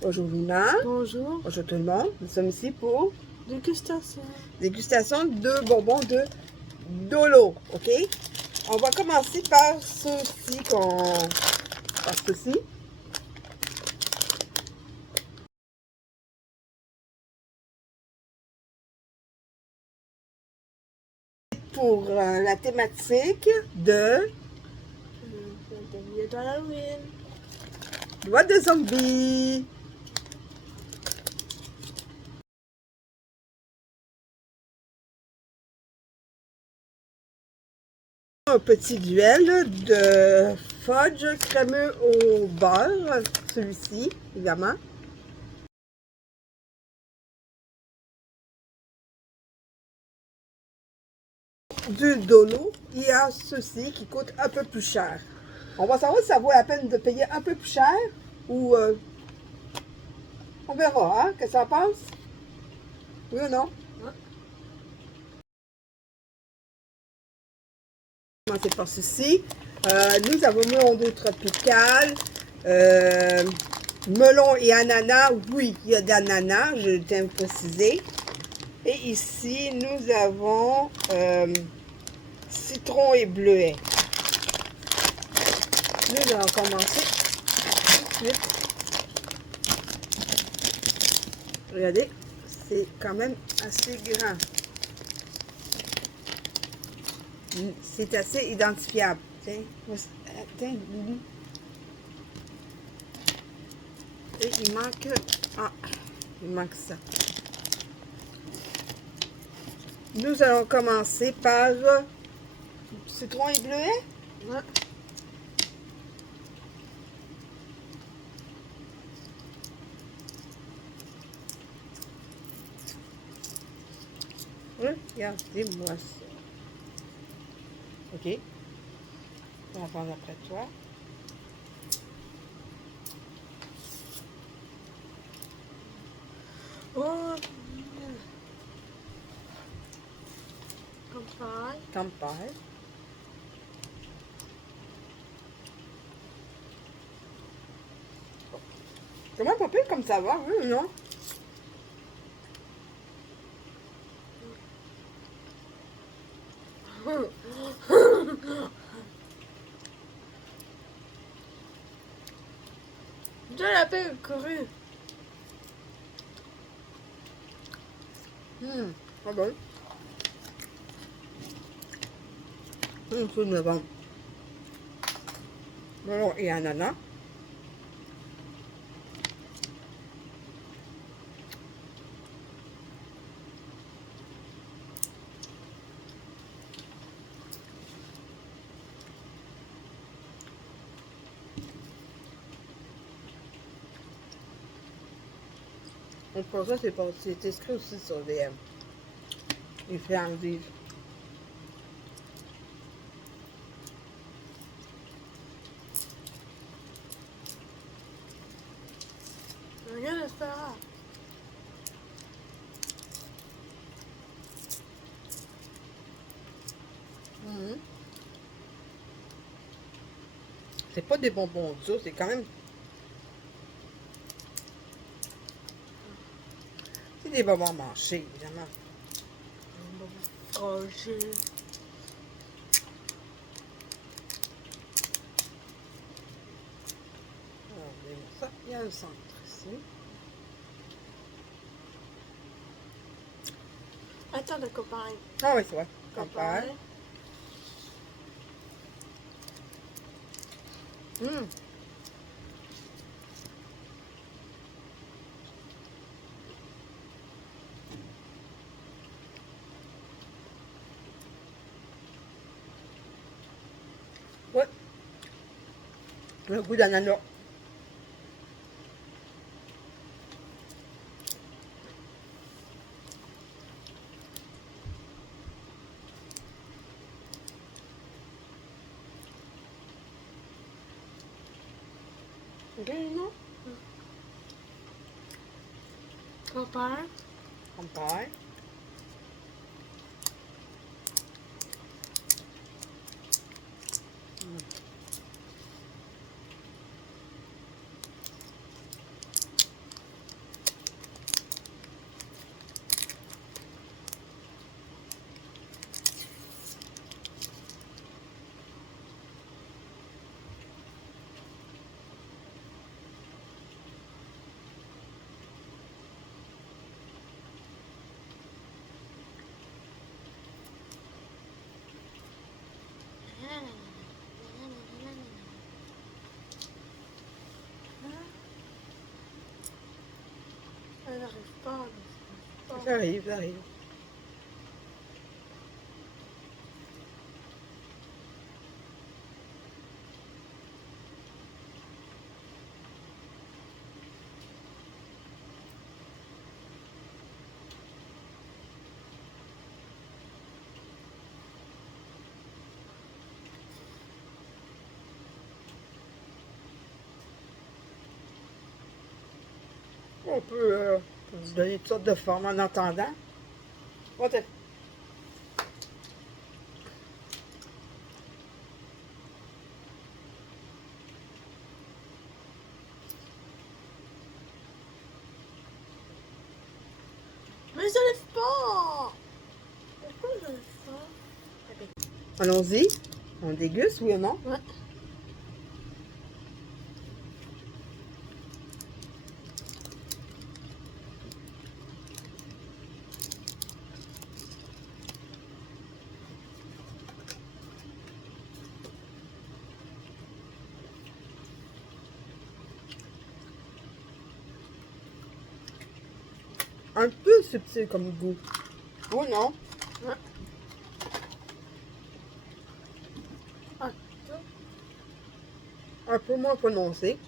Bonjour Luna. Bonjour. Bonjour tout le monde. Nous sommes ici pour Dégustation. dégustation de bonbons de Dolo. Ok? On va commencer par ceci par ceci. Pour la thématique de d'Halloween. Loi de zombies. Un petit duel de fudge crémeux au beurre, celui-ci, évidemment. Du Dolo, il y a ceci qui coûte un peu plus cher. On va savoir si ça vaut la peine de payer un peu plus cher ou on verra, hein, qu'est-ce que ça pense? Oui ou non? On va commencer par ceci. Nous avons melon d'eau tropical, melon et ananas. Oui, il y a d'ananas, je tiens à vous préciser. Et ici, nous avons citron et bleuet. Nous allons commencer tout de suite. Regardez, c'est quand même assez grand. C'est assez identifiable. Tiens, Lulu. Et il manque... Ah, il manque ça. Nous allons commencer par citron et bleuet. Ouais. Regardez-moi ça. OK. On va prendre après toi. Oh. Campagne. Campagne. Comment pas pire comme ça va, oui ou non? Je l'appelle Corée. Pas bon. C'est novembre. Melon et ananas. Pour ça, c'est inscrit aussi sur les friandises. Regarde ça. C'est pas des bonbons durs, c'est quand même... C'est des bonbons mâchés, évidemment. Frangé. Ça, il y a un centre ici. Attends, de campagne. Ah oui, c'est vrai. Campagne. Ouais. Le goût d'ananas. Ok, non? Campagne. Campagne. j'arrive pas. Ça arrive, ça arrive. On peut se donner toutes sortes de formes en attendant. What the- Mais j'arrive pas! Pourquoi j'arrive pas? Allons-y. On déguste, oui ou non? Ouais. Un peu subtil comme goût. Oui ou non? Ouais. Ah, Un peu moins prononcé.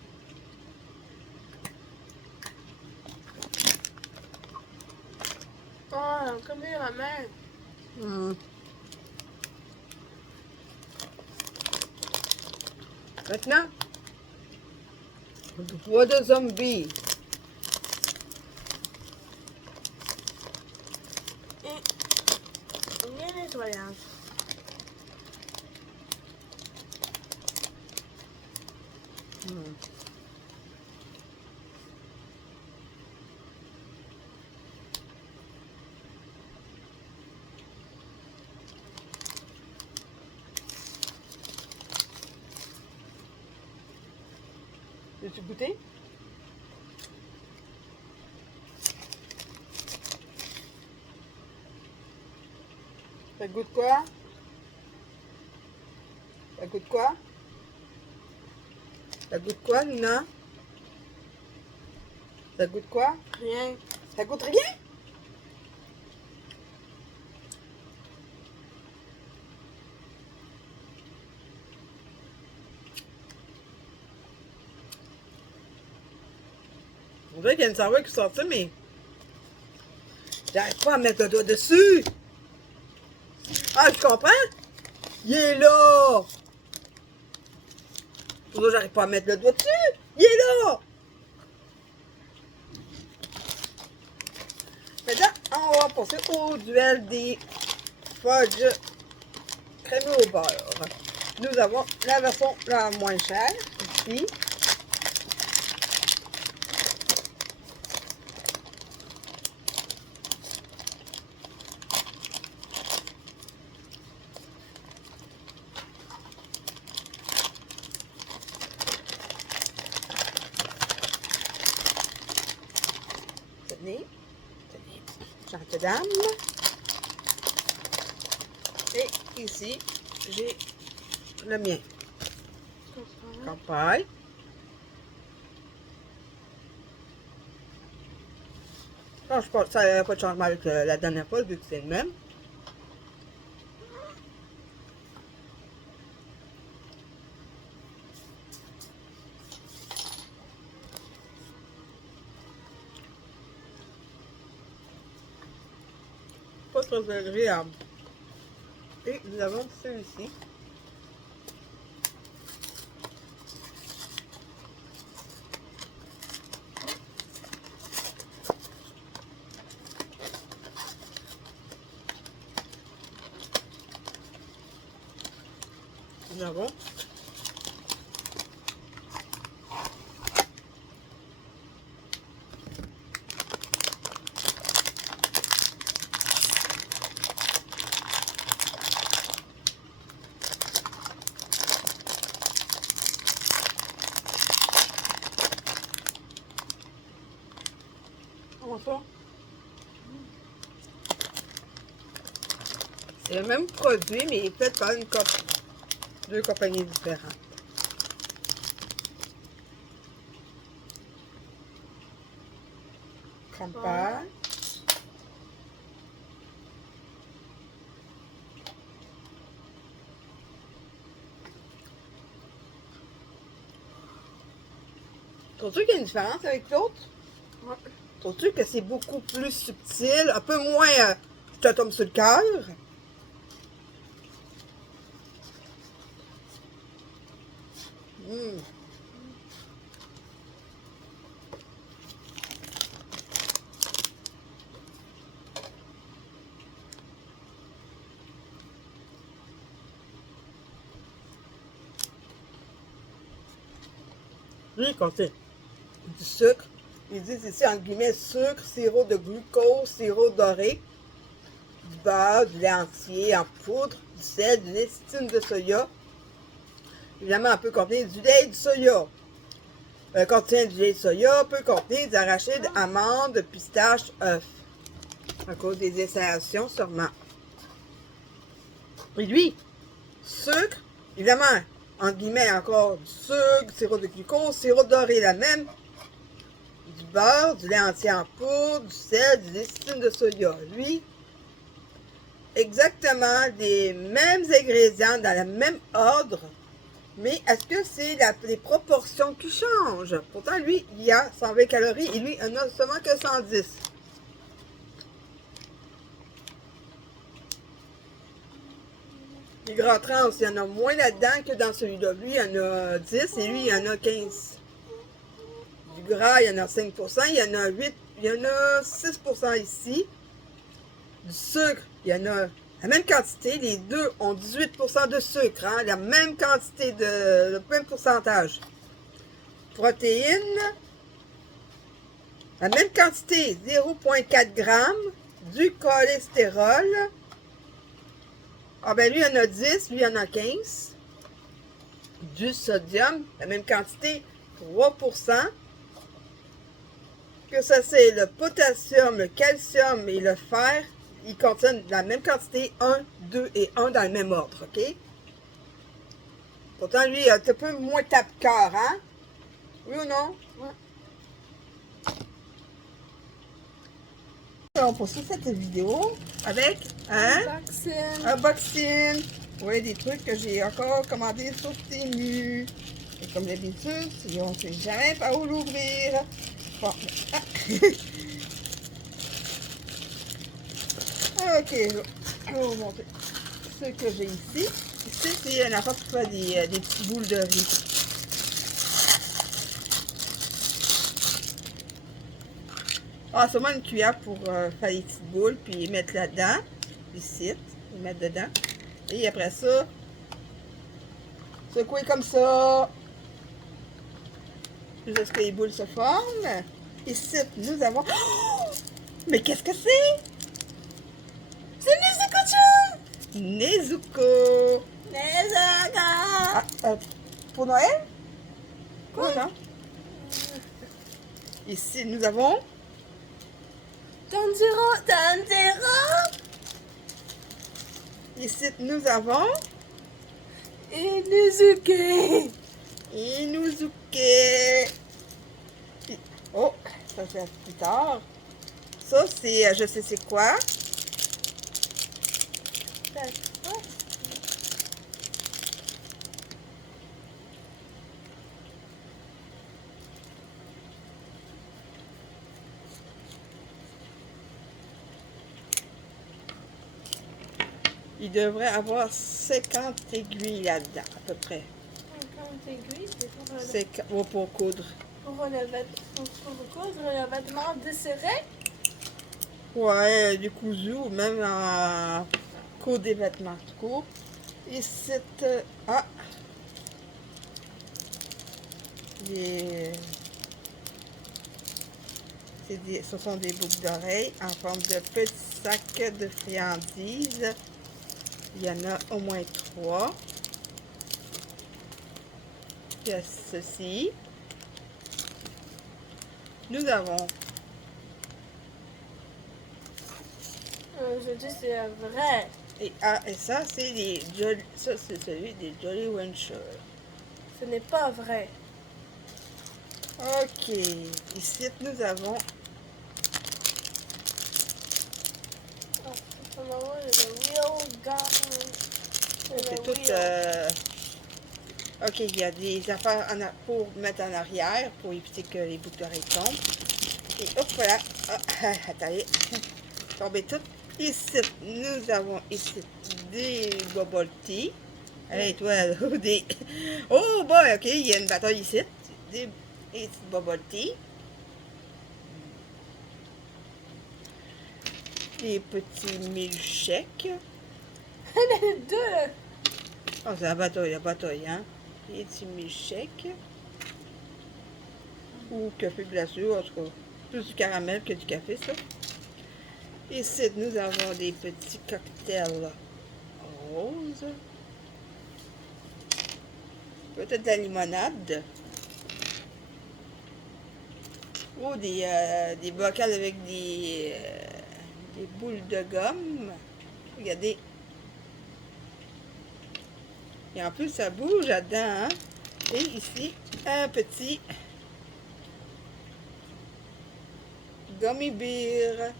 oh, comme les ramen. Hmm. Maintenant, bois de zombie. Et bien nettoyage. Hmm. Veux-tu goûter? Ça goûte quoi? Ça goûte quoi? Ça goûte quoi, Luna? Ça goûte quoi? Rien. Ça goûte rien? On dirait qu'il y a une saveur qui sort, mais j'arrive pas à mettre le doigt dessus. Ah, je comprends. Il est là. Pour ça, j'arrive pas à mettre le doigt dessus. Il est là. Maintenant, on va passer au duel des fudge crémeux au beurre. Nous avons la version la moins chère ici. Tenez, tenez, chante dame. Et ici, j'ai le mien. Campagne. Non, je pense que ça n'avait pas de changement avec la dernière fois, vu que c'est le même. Pas très agréable. Et nous avons celui-ci. Nous avons comment ça? C'est le même produit, mais il est fait par deux compagnies différentes. trempe pas. Trouves-tu qu'il y a une différence avec l'autre? Ouais. Trouves-tu que c'est beaucoup plus subtil, un peu moins je te tombe sur le cœur? Mmh. Lui, quand c'est du sucre, ils disent ici, entre guillemets, sucre, sirop de glucose, sirop doré, du beurre, du lait entier en poudre, du sel, de lécithine de soya. Évidemment, on peut contenir du lait et du soya. Contient du lait de soya, peut contenir des arachides, amandes, pistaches, œufs. À cause des installations, sûrement. Et lui, sucre, évidemment, entre guillemets, encore du sucre, sirop de glucose, sirop doré, la même, du beurre, du lait entier en poudre, du sel, du lécithine de soya. Lui, exactement les mêmes ingrédients dans le même ordre, mais est-ce que c'est les proportions qui changent? Pourtant, lui, il y a 120 calories et lui, il n'en a seulement que 110. Les gras trans, il y en a moins là-dedans que dans celui-là. Lui, il y en a 10 et lui, il y en a 15. Du gras, il y en a 5%, il y en a 8, il y en a 6% ici. Du sucre, il y en a la même quantité. Les deux ont 18% de sucre, hein, la même quantité le même pourcentage. Protéines, la même quantité, 0,4 g. Du cholestérol, ah ben lui, il y en a 10, lui, il y en a 15. Du sodium, la même quantité, 3%. Que ça, c'est le potassium, le calcium et le fer, ils contiennent la même quantité, 1, 2 et 1 dans le même ordre, OK? Pourtant, lui, il a un peu moins tape-cœur, hein? Oui ou non? Ouais. On poursuit cette vidéo avec un boxing. Oui, des trucs que j'ai encore commandés sur Temu. Et comme d'habitude, on ne sait jamais par où l'ouvrir. Bon. Ok, je vais vous montrer ce que j'ai ici. Ici, c'est un affaire pour faire des petites boules de riz. Ah, seulement une cuillère pour faire les petites boules, puis mettre là-dedans. Ici, et mettre dedans. Et après ça, secouer comme ça. Jusqu'à ce que les boules se forment. Ici, nous avons... Oh! Mais qu'est-ce que c'est? C'est Nezuko-chan! Nezuko! Ah, pour Noël? Quoi? Non. Ici, nous avons... Tanjiro! Ici, nous avons... Inuzuke! Inuzuke! Oh, ça c'est plus tard. Ça, c'est, je sais c'est quoi. Il devrait avoir 50 aiguilles là-dedans, à peu près. 50 aiguilles, C'est pour coudre. pour coudre le vêtement desserré. Ouais, du cousu, ou même en coudre des vêtements tout court. Et c'est... Ah! Ce sont des boucles d'oreilles en forme de petits sacs de friandises. Il y en a au moins 3. Il y a ceci. Nous avons... Je dis c'est vrai. Et ça, c'est les Jolly... Ça, c'est celui des Jolly Ranchers. Ce n'est pas vrai. Ok. Ici, nous avons On va voir le wheel gun. C'est Le tout. wheel. OK, il y a des affaires pour mettre en arrière, pour éviter que les boucles d'oreilles tombent. Et hop, voilà. Ah, attendez. Tomber tout. Ici, nous avons ici des bubble tea. Hey, toi, là, des... Oh, boy, OK, il y a une bataille ici. Des bubble tea. Des petits milkshakes. Elle a deux. Oh, c'est la bataille, hein. Des petits milkshakes. Ou café glacé, en tout cas. Plus du caramel que du café, ça. Ici, nous avons des petits cocktails roses. Peut-être de la limonade. Ou des bocals avec des boules de gomme. Regardez. Et en plus, ça bouge là-dedans, hein? Et ici, un petit gummy beer.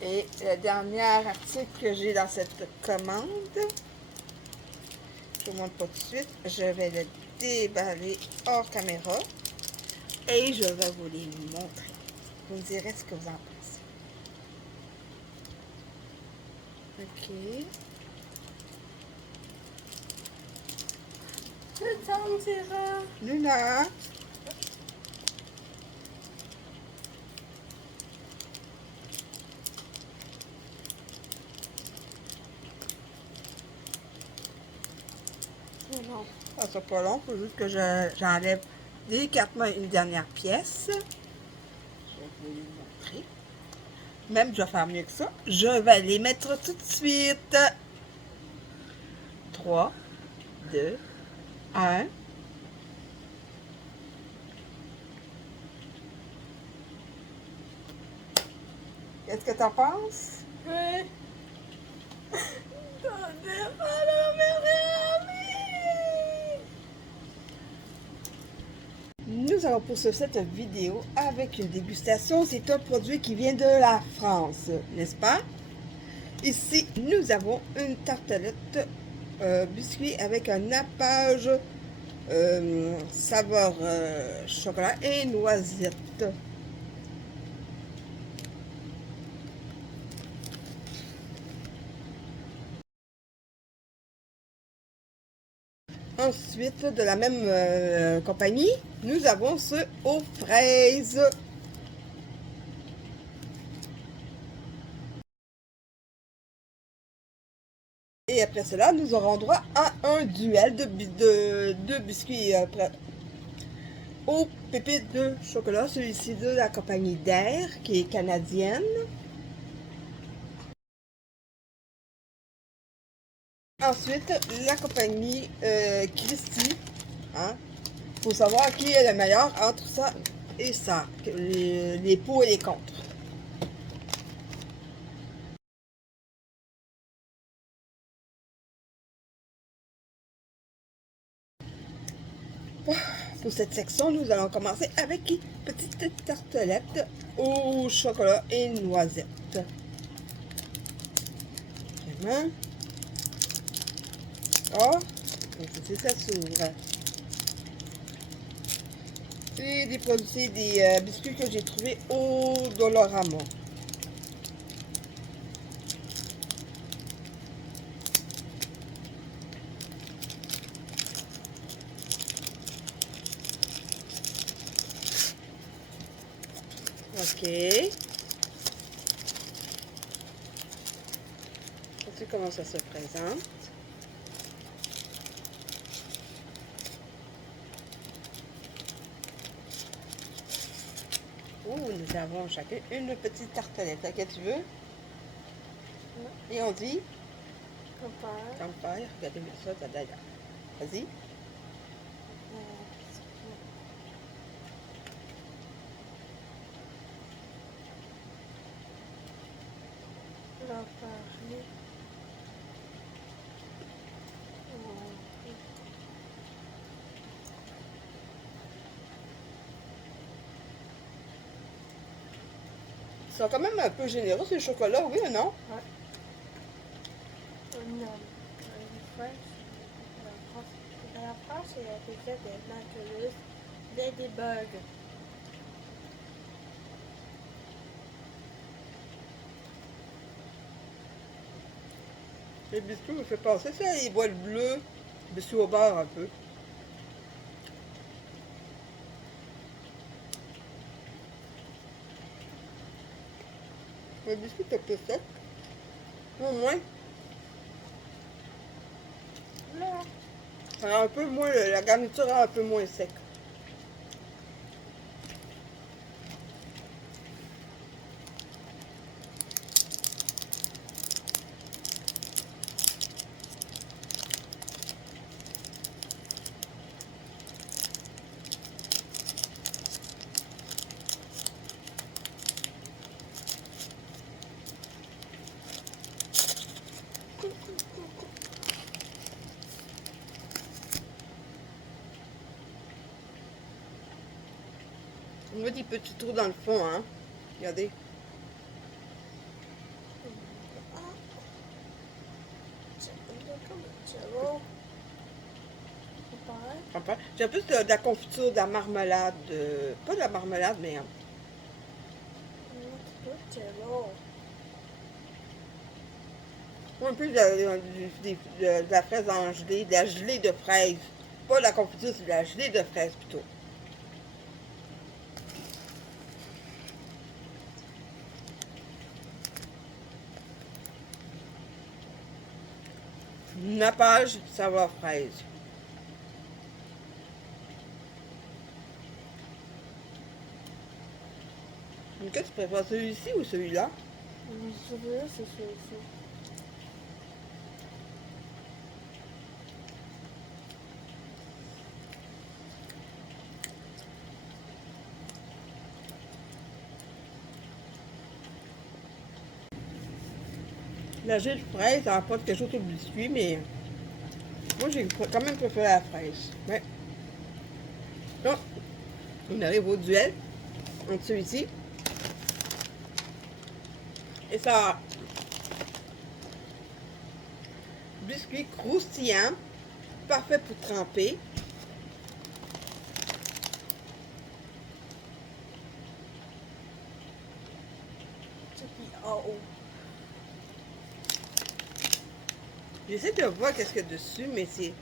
Et le dernier article que j'ai dans cette commande, je ne vous montre pas tout de suite, je vais le déballer hors caméra et je vais vous les montrer. Vous me direz ce que vous en pensez. OK. C'est Tantira. Luna. Non. Ça sera pas long, il faut juste que j'enlève délicatement une dernière pièce. Je vais vous les montrer. Même, je vais faire mieux que ça. Je vais les mettre tout de suite. 3, 2, 1. Qu'est-ce que t'en penses? Oui. Tantira, la meilleure amie. Nous allons poursuivre cette vidéo avec une dégustation. C'est un produit qui vient de la France, n'est-ce pas? Ici, nous avons une tartelette biscuit avec un nappage saveur chocolat et noisette. Ensuite, de la même compagnie, nous avons ce aux fraises. Et après cela, nous aurons droit à un duel de biscuits aux pépites de chocolat. Celui-ci de la compagnie Dare, qui est canadienne. Ensuite, la compagnie Christie. Hein? Faut savoir qui est le meilleur entre ça et ça. Les pour et les contre. Pour cette section, nous allons commencer avec une petite tartelette au chocolat et noisette. Vraiment. Oh, ça s'ouvre. C'est des produits, des biscuits que j'ai trouvés au Dollarama. OK. Voici comment ça se présente. Oh, nous avons chacun une petite tartelette. Laquelle tu veux? Et on dit, Papa. ton père, regardez-moi ça, t'as d'ailleurs. Vas-y. La Paris. sont quand même un peu généreux, ces chocolats, oui ou non? Non. La France, il y a déjà des naturels, des bugs. Les biscuits me fait penser ça, les boîtes bleues, biscuits au beurre un peu. Le biscuit est un peu sec. Au moins, Non. ça a un peu moins, la garniture est un peu moins sec. On voit des petits trous dans le fond, hein. Regardez. J'ai plus de la confiture, de la marmelade, pas de la marmelade, mais un peu de la fraise en gelée, de la gelée de fraise. Pas de la confiture, c'est de la gelée de fraise plutôt. Nappage, saveur fraise. Qu'est-ce que tu préfères, celui-ci ou celui-là? Celui-là, c'est celui-ci. La gelée de fraise, ça apporte quelque chose au biscuit, mais moi j'ai quand même préféré la fraise. Ouais. Donc, on arrive au duel entre celui-ci et ça. Biscuit croustillant, parfait pour tremper. En haut. J'essaie de voir qu'est-ce qu'il y a dessus, mais c'est...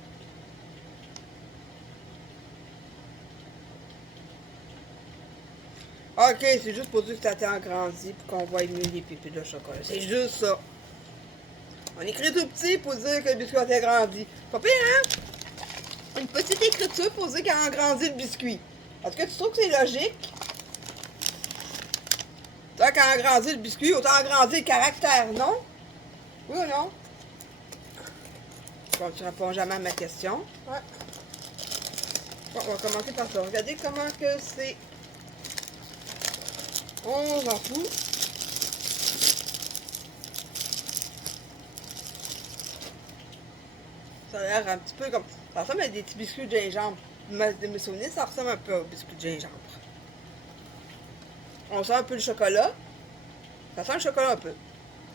Ok, c'est juste pour dire que ça a été agrandi pour qu'on voit mieux les pépites de chocolat. C'est juste ça. On écrit tout petit pour dire que le biscuit a été agrandi. Pas pire, hein? Une petite écriture pour dire qu'il a agrandi le biscuit. Est-ce que tu trouves que c'est logique? Tant qu'à agrandir le biscuit, autant agrandir le caractère, non? Oui ou non? Bon, tu réponds jamais à ma question. Ouais. Bon, on va commencer par ça. Regardez comment que c'est. On s'en fout. Ça a l'air un petit peu comme... Ça ressemble à des petits biscuits de gingembre. De mes souvenirs, ça ressemble un peu aux biscuits de gingembre. On sent un peu le chocolat. Ça sent le chocolat un peu.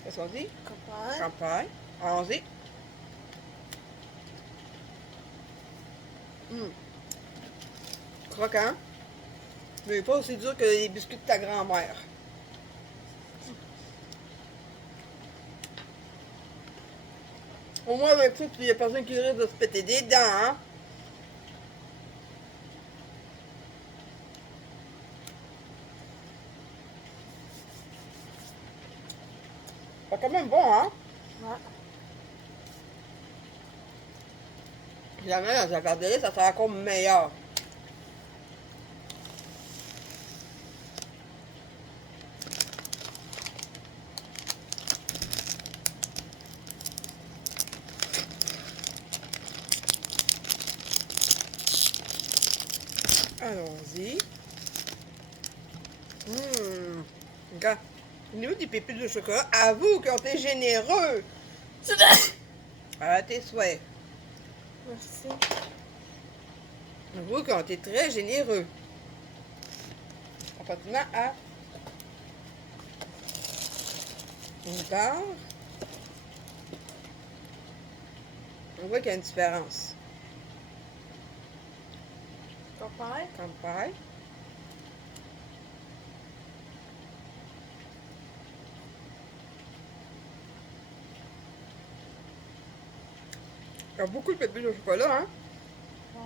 Qu'est-ce qu'on dit? Campagne. Campagne. Allons-y. Croquant. Mais pas aussi dur que les biscuits de ta grand-mère. Au moins avec ça, il n'y a personne qui risque de se péter des dents, hein? C'est quand même bon, hein? Ouais. Jamais dans un garderie, ça sera encore meilleur. Allons-y. Regarde. Au niveau des pépites de chocolat, avoue qu'on t'es généreux. À tes souhaits. Merci. Avoue qu'on t'est très généreux. En continuant à On part. On voit qu'il y a une différence. Compare. Compare. Il y a beaucoup de pépites au chocolat, hein? Ouais.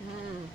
Mm.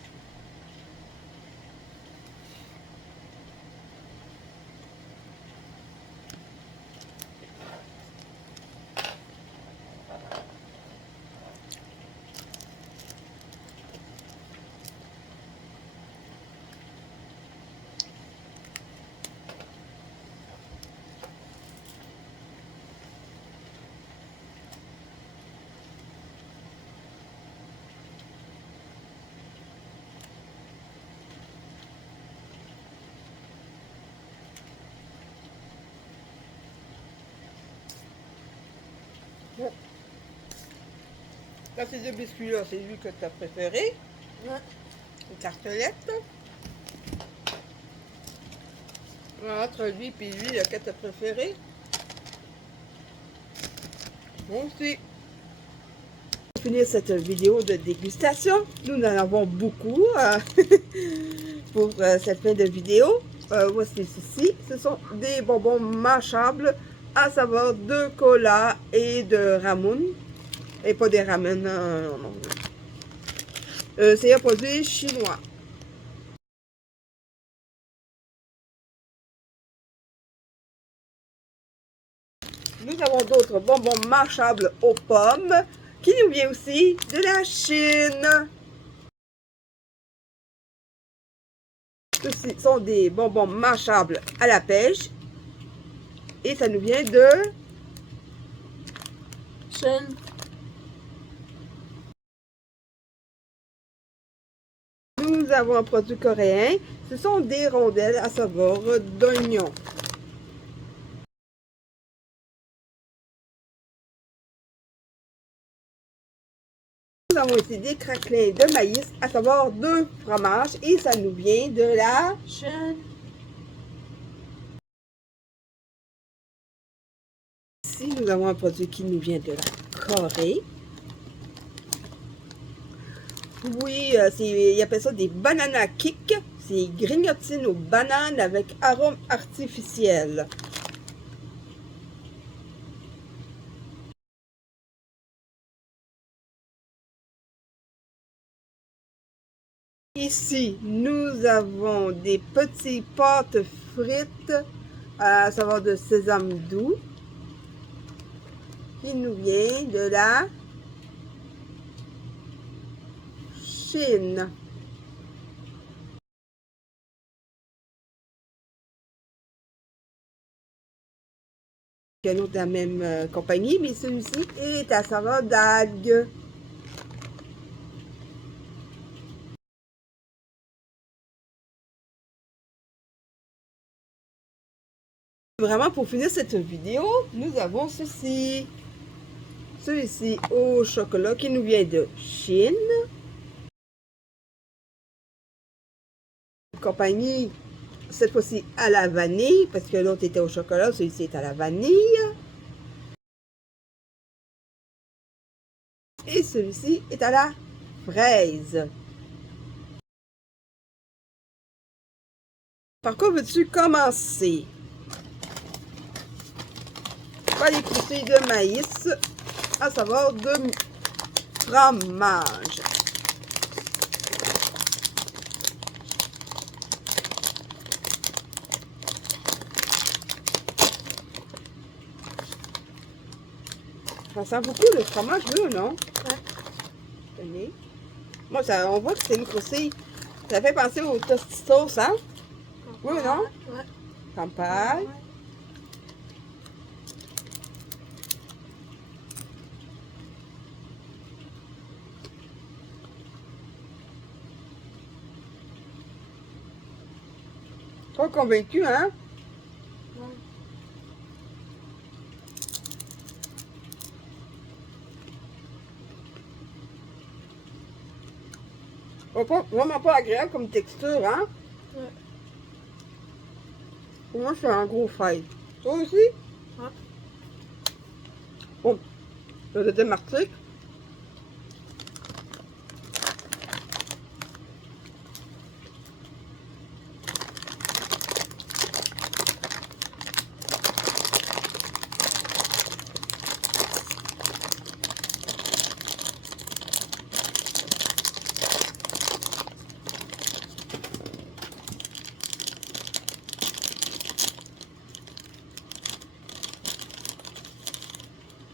Bon. Là, ces deux biscuits-là, c'est lui que tu as préféré. Ouais. Une tartelette. Entre lui et lui, lequel tu as préféré. Moi aussi. Pour finir cette vidéo de dégustation, nous en avons beaucoup pour cette fin de vidéo. Voici ceci. Ce sont des bonbons mâchables à saveur de cola et de ramen. Et pas des ramen, non, non. C'est un produit chinois. Nous avons d'autres bonbons mâchables aux pommes qui nous viennent aussi de la Chine. Ceux-ci sont des bonbons mâchables à la pêche et ça nous vient de Chine. Nous avons un produit coréen. Ce sont des rondelles à saveur d'oignon. Nous avons ici des craquelins de maïs à saveur de fromage et ça nous vient de la Chine. Ici, nous avons un produit qui nous vient de la Corée. Oui, ils appellent ça des banana kick. C'est grignotines aux bananes avec arôme artificiel. Ici, nous avons des petits pâtes frites à saveur de sésame doux qui nous vient de la Chine. Il y a un autre de la même compagnie, mais celui-ci est à saveur d'algues. Vraiment, pour finir cette vidéo, nous avons ceci. Celui-ci au chocolat qui nous vient de Chine. Compagnie, cette fois-ci à la vanille, parce que l'autre était au chocolat, celui-ci est à la vanille. Et celui-ci est à la fraise. Par quoi veux-tu commencer? Pas les croustilles de maïs à saveur de fromage. Ça sent beaucoup le fromage là, non? Ouais. Tenez. Moi, ça, on voit que c'est une croustille. Ça fait penser aux tostitos, hein? Oui ou non? Ouais. Campagne. Ouais. Pas convaincu, hein? Ouais. Vraiment pas agréable comme texture, hein? Ouais. Moi, je suis un gros fan. Toi aussi? Ouais. Bon, le deuxième article.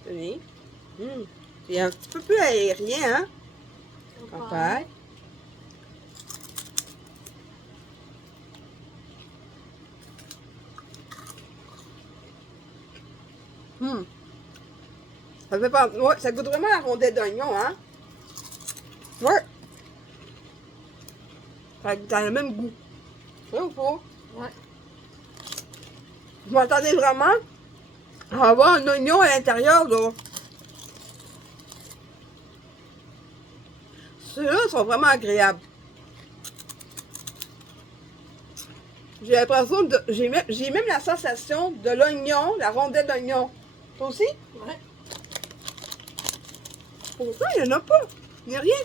Tenez. C'est un petit peu plus aérien, hein? Papaye. Ça fait pas... Ouais, ça goûte vraiment la rondelle d'oignon, hein? Ouais. Ça a le même goût. C'est vrai ou pas? Ouais. Je m'attendais vraiment à avoir un oignon à l'intérieur, là. Ceux-là sont vraiment agréables. J'ai l'impression de... J'ai même la sensation de l'oignon, la rondelle d'oignon. Toi aussi? Ouais. Pourtant, il n'y en a pas. Il n'y a rien.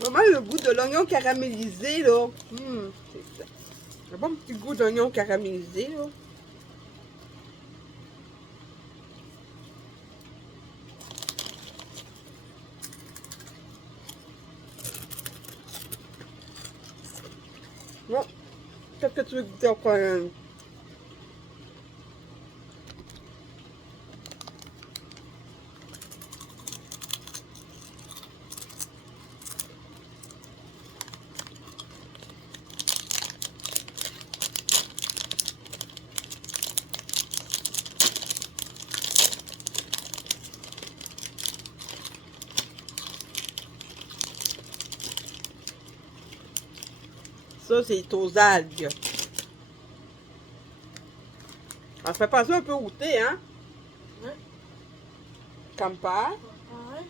Vraiment le goût de l'oignon caramélisé, là. C'est un bon petit goût d'oignon caramélisé, là. Bon, qu'est-ce que tu veux goûter encore? Ça, c'est aux algues. Ça fait passer un peu outé, hein? Ouais. Campa. Ouais.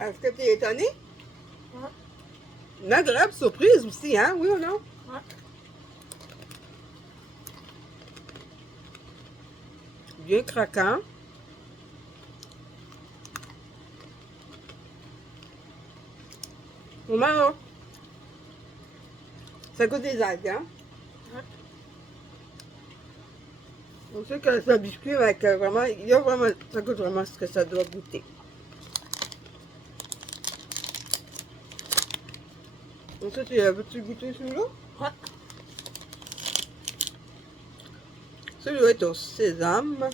Est-ce que tu es étonné? Ouais. Une agréable surprise aussi, hein? Oui ou non? Ouais. Bien craquant. Vraiment, là. Ça goûte des algues, hein? Ouais. On sait que c'est un biscuit avec vraiment, il y a vraiment, ça goûte vraiment ce que ça doit goûter. Ensuite, veux-tu goûter celui-là? Ouais. Celui-là est au sésame.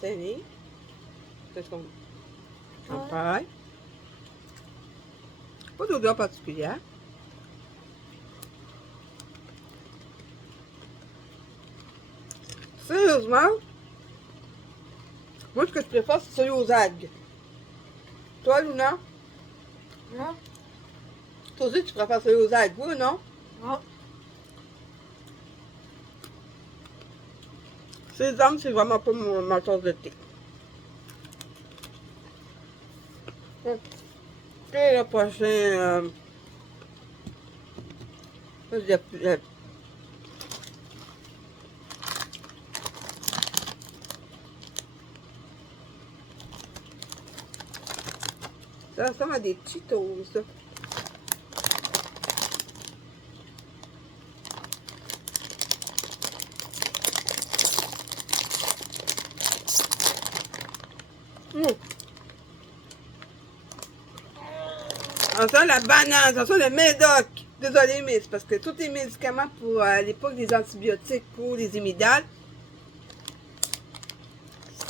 Tenez. Qu'est-ce qu'on... En paille. Pas d'odeur particulière. Sérieusement, moi ce que je préfère c'est celui aux algues. Toi, Luna? Non. Toi aussi tu préfères celui aux algues, oui ou non? Non. Sésame, c'est vraiment pas ma tasse de thé. Et le prochain... ça ressemble à des Cheetos. Ça sent la banane, ça sent le médoc. Désolée, mais c'est parce que tous les médicaments pour à l'époque des antibiotiques pour les imidales,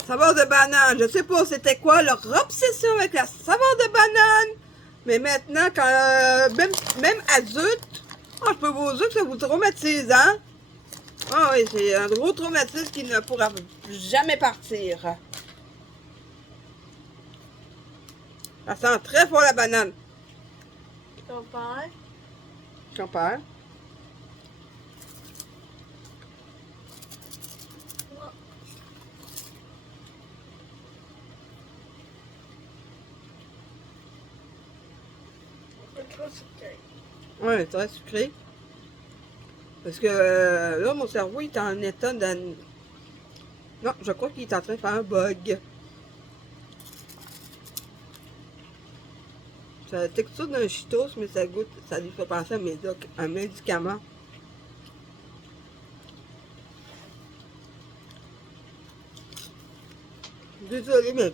saveur de banane. Je sais pas c'était quoi leur obsession avec la saveur de banane. Mais maintenant, quand même adulte, je peux vous dire que ça vous traumatise, hein? Ah oui, c'est un gros traumatisme qui ne pourra jamais partir. Ça sent très fort la banane. Ton père. Champagne. C'est trop sucré. Oui, très sucré. Parce que là, mon cerveau est en état de... Non, je crois qu'il est en train de faire un bug. C'est la texture d'un Cheetos, mais ça goûte, ça lui fait penser à un médicament. Désolée, mais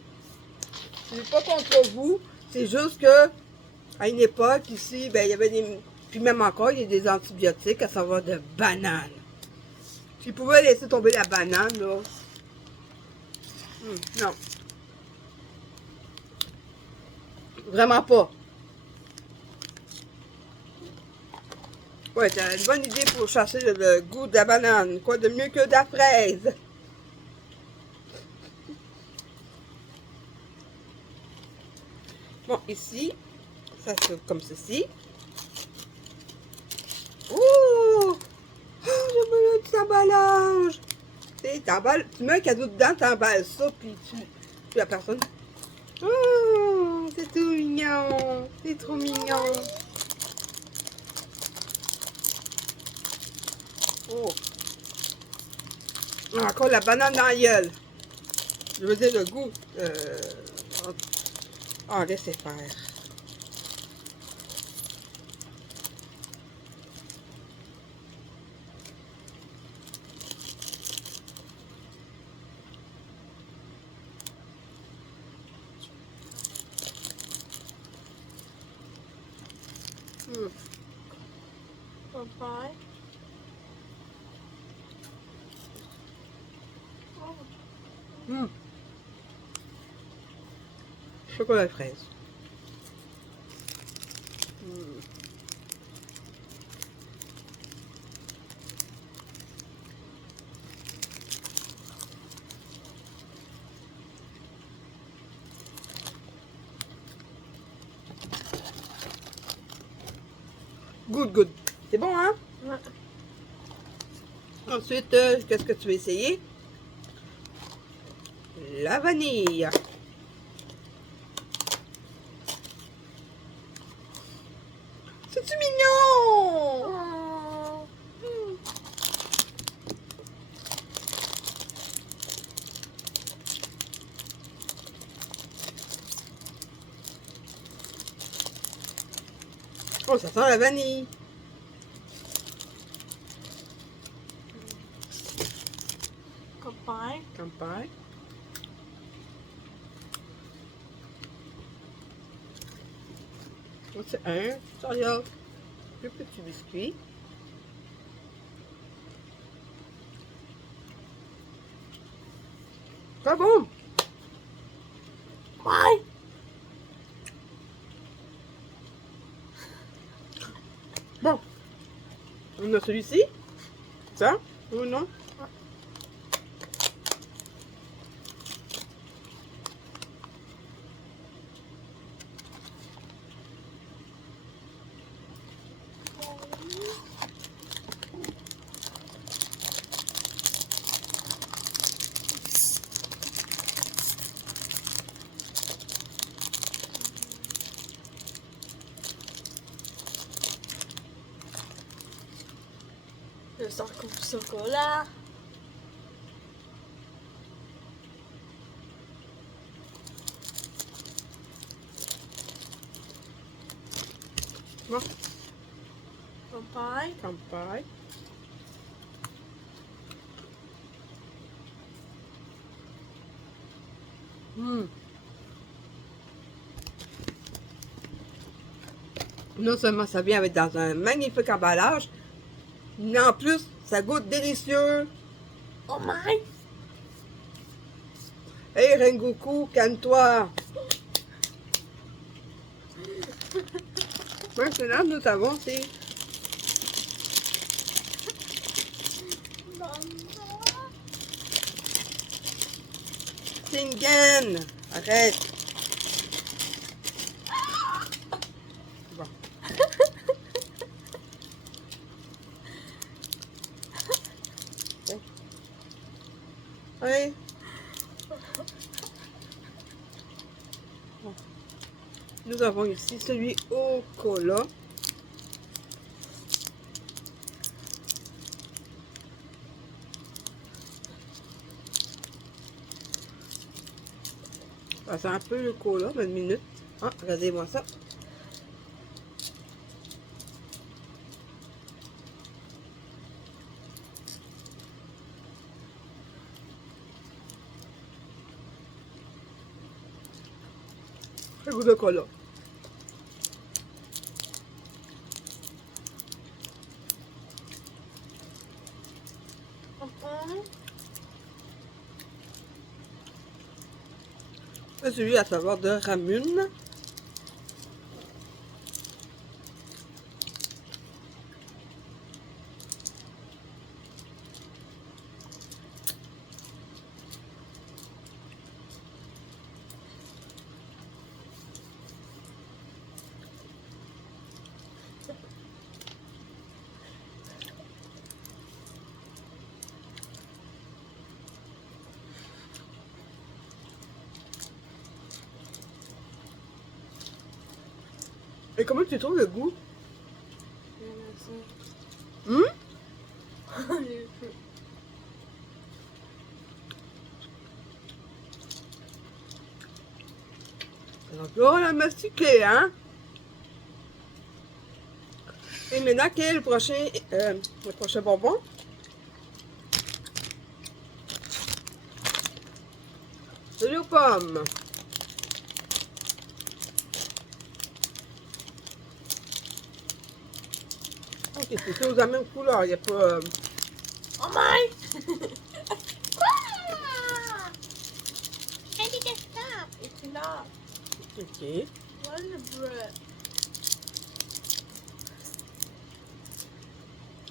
c'est pas contre vous. C'est juste que à une époque, ici, ben, il y avait des... Puis même encore, il y a des antibiotiques à savoir de banane. S'ils pouvaient laisser tomber la banane, là... non. Vraiment pas. Ouais, t'as une bonne idée pour chercher le goût de la banane. Quoi de mieux que de la fraise? Bon, ici, ça se comme ceci. Ouh! Oh, j'aime le petit emballage! Tu mets un cadeau dedans, t'emballes ça, puis la personne. Oh, c'est tout mignon! C'est trop mignon! Oh! Encore la banane dans la gueule! Je veux dire le goût. Laissez faire. Ton père. Chocolat fraise. Good, good. C'est bon, hein? Ouais. Ensuite, qu'est-ce que tu veux essayer? La vanille. C'est-tu mignon? Oh. Oh, ça sent la vanille. Copain. Campagne. C'est un, ça regarde, plus petit biscuit. Pas bon. Ouais. Bon. On a celui-ci. Ça, ou non? Le sang comme chocolat. Bon, Copain. campagne. Non seulement ça vient avec dans un magnifique emballage, mais en plus, ça goûte délicieux. Oh my. Hey Rengoku, calme-toi. Maintenant, nous avons ces Shingen. Arrête. Bon. Oui. Bon. Nous avons ici celui au cola. Ça sent un peu le cola, mais une minute. Ah, regardez-moi ça. Le goût de cola. C'est celui à savoir de Ramune. Et comment tu trouves le goût? Hum? On l'a mastiqué, hein? Et maintenant, quel est le prochain bonbon? Celui aux pommes. Ok, c'est tous la même couleur, il n'y a pas... Oh my! How did you stop? It's not. Ok. What is the bread?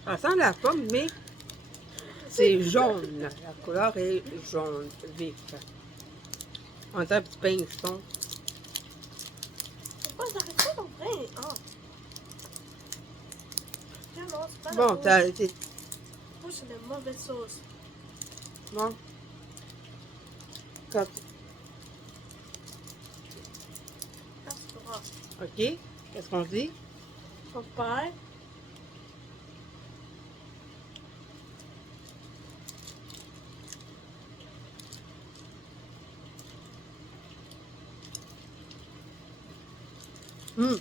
Ça sent la pomme, mais c'est jaune. La couleur est jaune, vif. On dirait un petit pinceau. Pourquoi j'arrive pas à comprendre? Ah. Non, non, c'est pas la Bon, sauce. t'as... Moi, c'est de mauvaise sauce. Bon. Quand... Ah, c'est grave. Ok. Qu'est-ce qu'on dit? Popeye. Hum.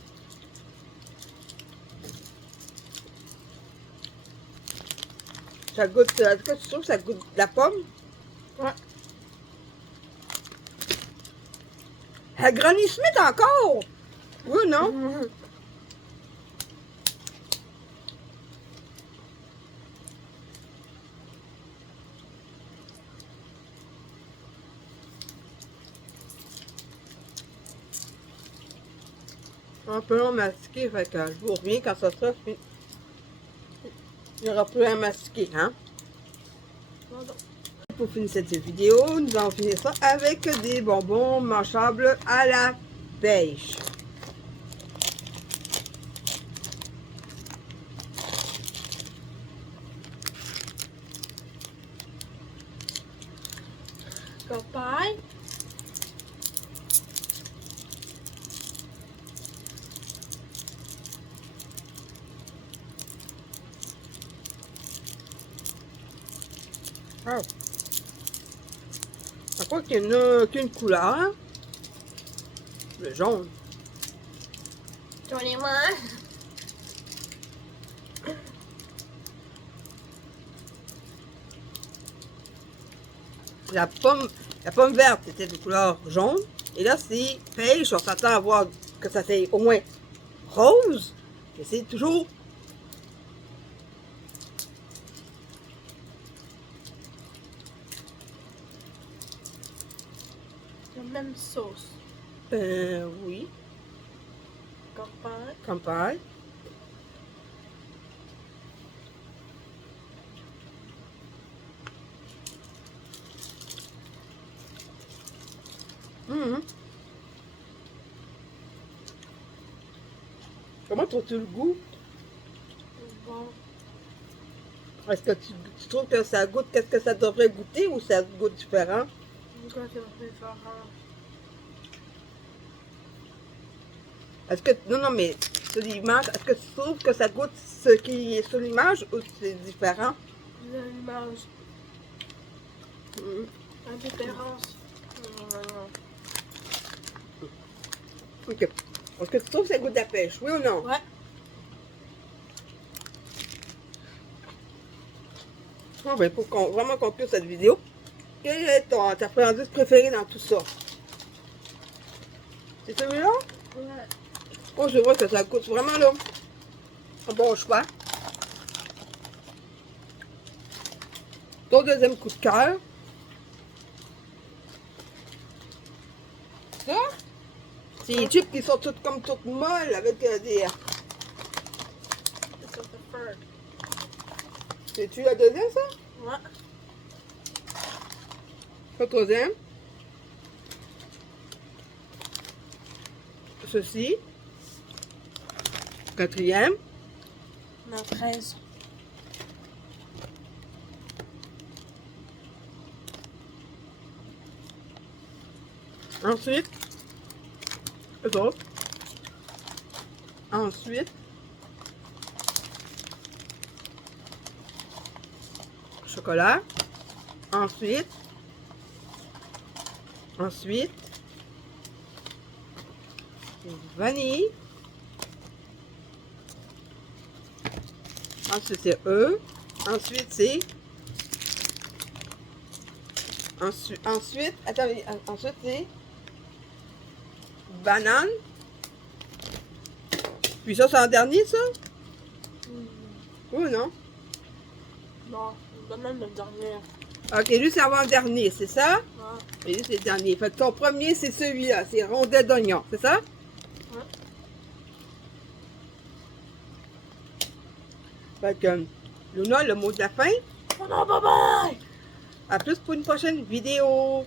Ça goûte... Est-ce que tu trouves que ça goûte la pomme? Ouais. La Granny Smith encore! Oui, non? Un peu long mastiqué, fait que je vous reviens quand ça sera fini. Il n'y aura plus à mastiquer, hein? Non, non. Pour finir cette vidéo, nous allons finir ça avec des bonbons mâchables à la pêche. Popeye. Ah. Je crois qu'il n'y en a qu'une couleur. Le jaune. J'en ai marre. La pomme verte était de couleur jaune. Et là, c'est pêche. On s'attend à voir que ça c'est au moins rose. Mais c'est toujours une sauce. Oui. Campagne. Campagne. Mhm. Comment trouves-tu le goût? Bon. Est-ce que tu trouves que ça goûte qu'est-ce que ça devrait goûter ou ça goûte différent? Quand c'est différent. Est-ce que. Non, non, mais sur l'image, est-ce que tu trouves que ça goûte ce qui est sur l'image ou c'est différent? L'image. Mhm. La différence. Non. Ok. Est-ce que tu trouves que ça goûte de la pêche, oui ou non? Ouais. Ah ben, pour vraiment conclure cette vidéo, quelle est ta friandise préférée dans tout ça? C'est celui-là? Ouais. Oh, je vois que ça goûte vraiment là. Un bon choix. Ton deuxième coup de cœur. Ça? C'est les chips qui sont toutes comme toutes molles avec des. C'est the third. C'est-tu la deuxième, ça? Ouais. Le troisième. Ceci. Quatrième. La 13. Ensuite, eux autres. Ensuite, chocolat. Ensuite, vanille. Ensuite, c'est eux. Ensuite, c'est. Ensuite, attends, ensuite, c'est banane. Puis ça, c'est en dernier, ça? Oui ou non? Non, c'est même le dernier. Ok, lui, c'est en dernier, c'est ça? Ouais. Et lui, c'est le dernier. Fait que ton premier, c'est celui-là. C'est rondelle d'oignon, c'est ça? Ouais. Fait que, Luna, le mot de la fin. Oh non, bye bye! À plus pour une prochaine vidéo.